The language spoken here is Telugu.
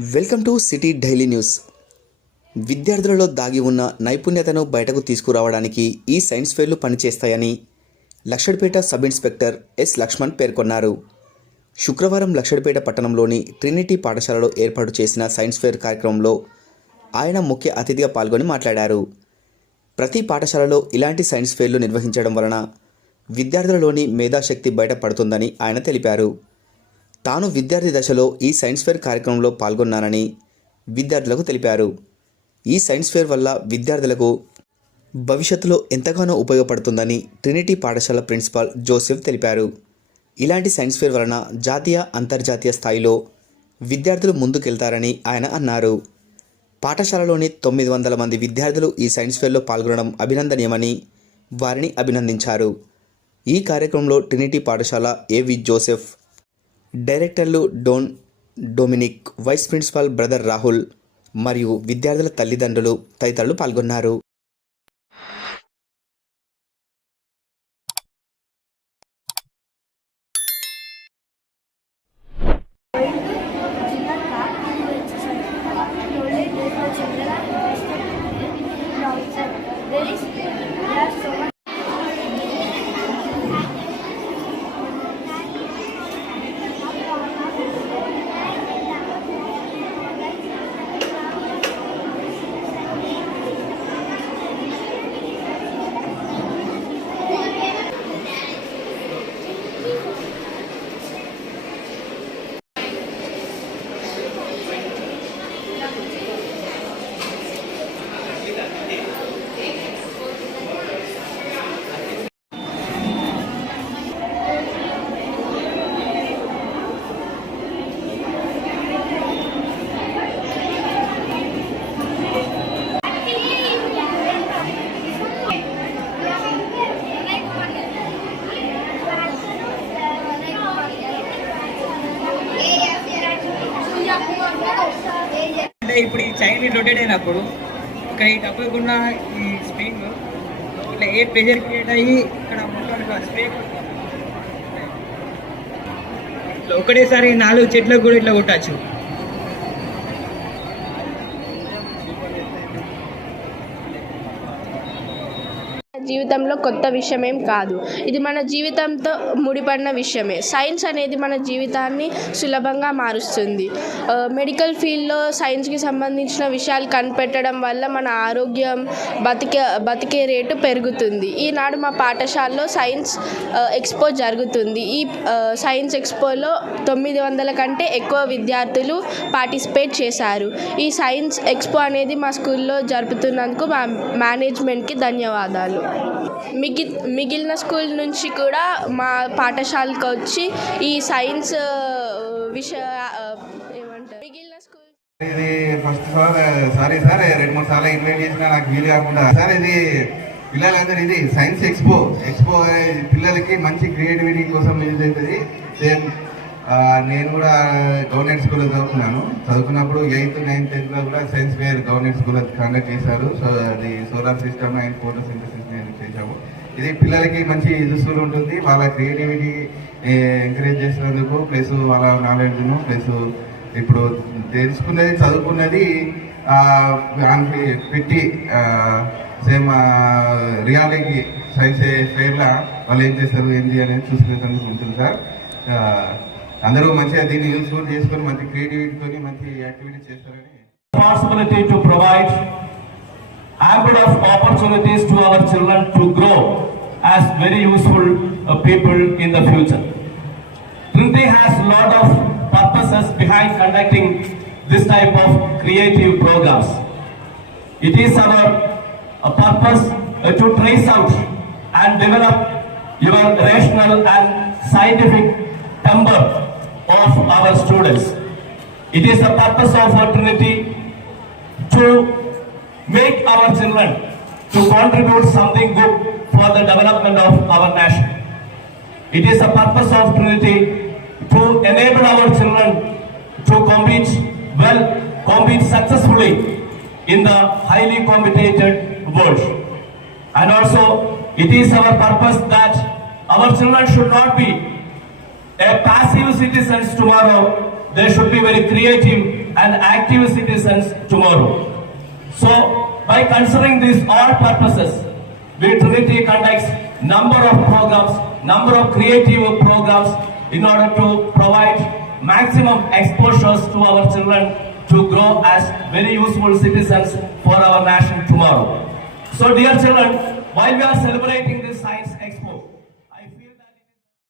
Welcome to City Daily News. విద్యార్థులలో దాగి ఉన్న నైపుణ్యతను బయటకు తీసుకురావడానికి ఈ సైన్స్ ఫెయిర్లు పనిచేస్తాయని Luxettipet sub inspector S Lakshman పేర్కొన్నారు. శుక్రవారం లక్షడ్పేట పట్టణంలోని ట్రినిటీ పాఠశాలలో ఏర్పాటు చేసిన సైన్స్ ఫెయిర్ కార్యక్రమంలో ఆయన ముఖ్య అతిథిగా పాల్గొని మాట్లాడారు. ప్రతి పాఠశాలలో ఇలాంటి సైన్స్ ఫెయిర్లు నిర్వహించడం వలన విద్యార్థులలోని మేధాశక్తి బయటపడుతుందని ఆయన తెలిపారు. తాను విద్యార్థి దశలో ఈ సైన్స్ ఫెయిర్ కార్యక్రమంలో పాల్గొన్నానని విద్యార్థులకు తెలిపారు. ఈ సైన్స్ ఫెయిర్ వల్ల విద్యార్థులకు భవిష్యత్తులో ఎంతగానో ఉపయోగపడుతుందని ట్రినిటీ పాఠశాల ప్రిన్సిపాల్ జోసెఫ్ తెలిపారు. ఇలాంటి సైన్స్ ఫెయిర్ వలన జాతీయ అంతర్జాతీయ స్థాయిలో విద్యార్థులు ముందుకెళ్తారని ఆయన అన్నారు. పాఠశాలలోని తొమ్మిది వందల మంది విద్యార్థులు ఈ సైన్స్ ఫెయిర్లో పాల్గొనడం అభినందనీయమని వారిని అభినందించారు. ఈ కార్యక్రమంలో ట్రినిటీ పాఠశాల ఏవి జోసెఫ్ డైరెక్టర్లు Don Dominic vice principal brother Rahul మరియు విద్యార్థుల తల్లిదండ్రులు తదితరులు పాల్గొన్నారు. చైన్ రొటేట్ అయినప్పుడు ఇక్కడ ఈ తప్పకుండా ఈ స్ప్రింగ్ ఇట్లా ఏ ప్రెషర్ క్రియేట్ అయ్యి ఇక్కడ మొత్తం స్ప్రింగ్ ఒకటేసారి నాలుగు చెట్లకు కూడా ఇట్లా కొట్టచ్చు. జీవితంలో కొత్త విషయం ఏం కాదు. ఇది మన జీవితంతో ముడిపడిన విషయమే. సైన్స్ అనేది మన జీవితాన్ని సులభంగా మారుస్తుంది. మెడికల్ ఫీల్డ్లో సైన్స్కి సంబంధించిన విషయాలు కనిపెట్టడం వల్ల మన ఆరోగ్యం బతికే బతికే రేటు పెరుగుతుంది. ఈనాడు మా పాఠశాలలో సైన్స్ ఎక్స్పో జరుగుతుంది. ఈ సైన్స్ ఎక్స్పోలో తొమ్మిది వందల కంటే ఎక్కువ విద్యార్థులు పార్టిసిపేట్ చేశారు. ఈ సైన్స్ ఎక్స్పో అనేది మా స్కూల్లో జరుపుతున్నందుకు మా మేనేజ్మెంట్కి ధన్యవాదాలు. మిగి మిగిలిన స్కూల్ నుంచి కూడా మా పాఠశాలకు వచ్చి ఈ సైన్స్ విషయ ఏమంటారు? మిగిలిన స్కూల్ ఇది ఫస్ట్ సార్ సారీ సార్ రెండు మూడు సార్లు ఇన్వైట్ చేసిన నాకు వీలు కాకుండా. సార్ ఇది పిల్లలందరూ ఇది సైన్స్ ఎక్స్పో ఎక్స్పో పిల్లలకి మంచి క్రియేటివిటీ కోసం యూజ్ అవుతుంది. నేను కూడా గవర్నమెంట్ స్కూల్లో చదువుకున్నాను. చదువుకున్నప్పుడు ఎయిత్ నైన్త్ టెన్త్లో కూడా సైన్స్ ఫేర్ గవర్నమెంట్ స్కూల్లో కండక్ట్ చేశారు. సో అది solar system and photosynthesis నేను చేశాము. ఇది పిల్లలకి మంచి యూస్ఫుల్ ఉంటుంది. వాళ్ళ క్రియేటివిటీ ఎంకరేజ్ చేసినందుకు ప్లస్ వాళ్ళ నాలెడ్జ్ను ప్లస్ ఇప్పుడు తెలుసుకున్నది చదువుకున్నది దానికి పెట్టి సేమ్ రియాలిటీ సైన్స్ ఫెయిర్లా వాళ్ళు ఏం చేస్తారు ఏంటి అనేది చూసుకునేందుకు ఉంటుంది సార్. అందరూ మంచిగా దీన్ని యూస్ఫుల్ చేసుకొని మంచి క్రియేటివిటీతో మంచి యాక్టివిటీస్ చేస్తారని responsibility to provide ample of opportunities to our children to grow as very useful uh, people in the future. Trinity has lot of purposes behind conducting this type of creative programs. It is our uh, purpose uh, to trace out and develop your rational and scientific temper of our students. It is the purpose of our Trinity to make our children to contribute something good for the development of our nation. It is the purpose of Trinity to enable our children to compete well, compete successfully in the highly competitive world. And also, it is our purpose that our children should not be passive citizens tomorrow. They should be very creative and active citizens tomorrow. So, by considering these all purposes, we Trinity conducts number of programs, number of creative programs in order to provide maximum exposures to our children to grow as very useful citizens for our nation tomorrow. So, dear children, while we are celebrating this science